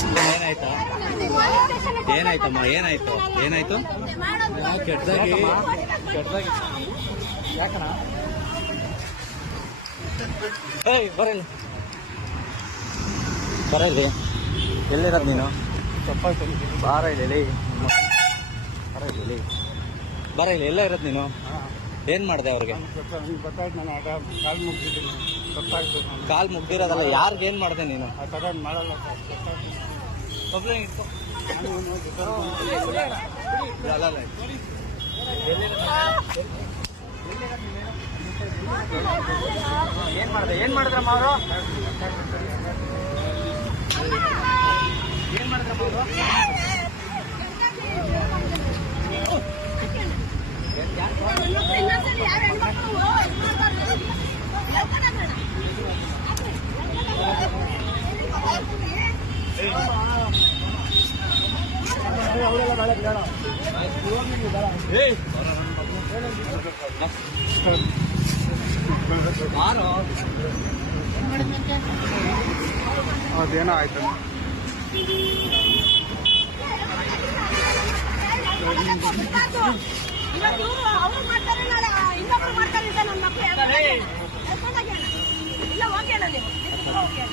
ಏನಾಯ್ತು ಏನಾಯ್ತಮ್ಮ ಏನಾಯ್ತು ಏನಾಯ್ತು ಕೆಟ್ಟದಾಗಿ ಕೆಟ್ಟದಾಗಿ ಯಾಕಣ ಏಯ್ ಬರಲಿ ಬರಲಿ ಎಲ್ಲಿರೋದು ನೀನು ಬಾರ ಇಲ್ಲಿ ಬರ ಇಲ್ಲಿ ಬರ ಇಲ್ಲಿ ಎಲ್ಲ ಇರೋದು ನೀನು ಏನ್ ಮಾಡಿದೆ ಅವ್ರಿಗೆ ಕಾಲ್ ಮುಗ್ದಿರೋದಲ್ಲ ಯಾರಿಗೆ ಏನ್ ಮಾಡಿದೆ ನೀನು ಏನ್ ಮಾಡಿದೆ ಏನ್ ಮಾಡಿದ್ರಮ್ಮ ಅವರು ಏನ್ ಮಾಡಿದ್ರಮ್ಮ ಅವರು ಅದೇನೋ ಆಯ್ತು ಅವ್ರು ಮಾಡ್ತಾರೆ ನಾಳೆ ಇನ್ನೊಬ್ರು ಮಾಡ್ತಾರೆ ನನ್ನ ಮಕ್ಕಳು ಇಲ್ಲ ಹೋಗಿ ನೀವು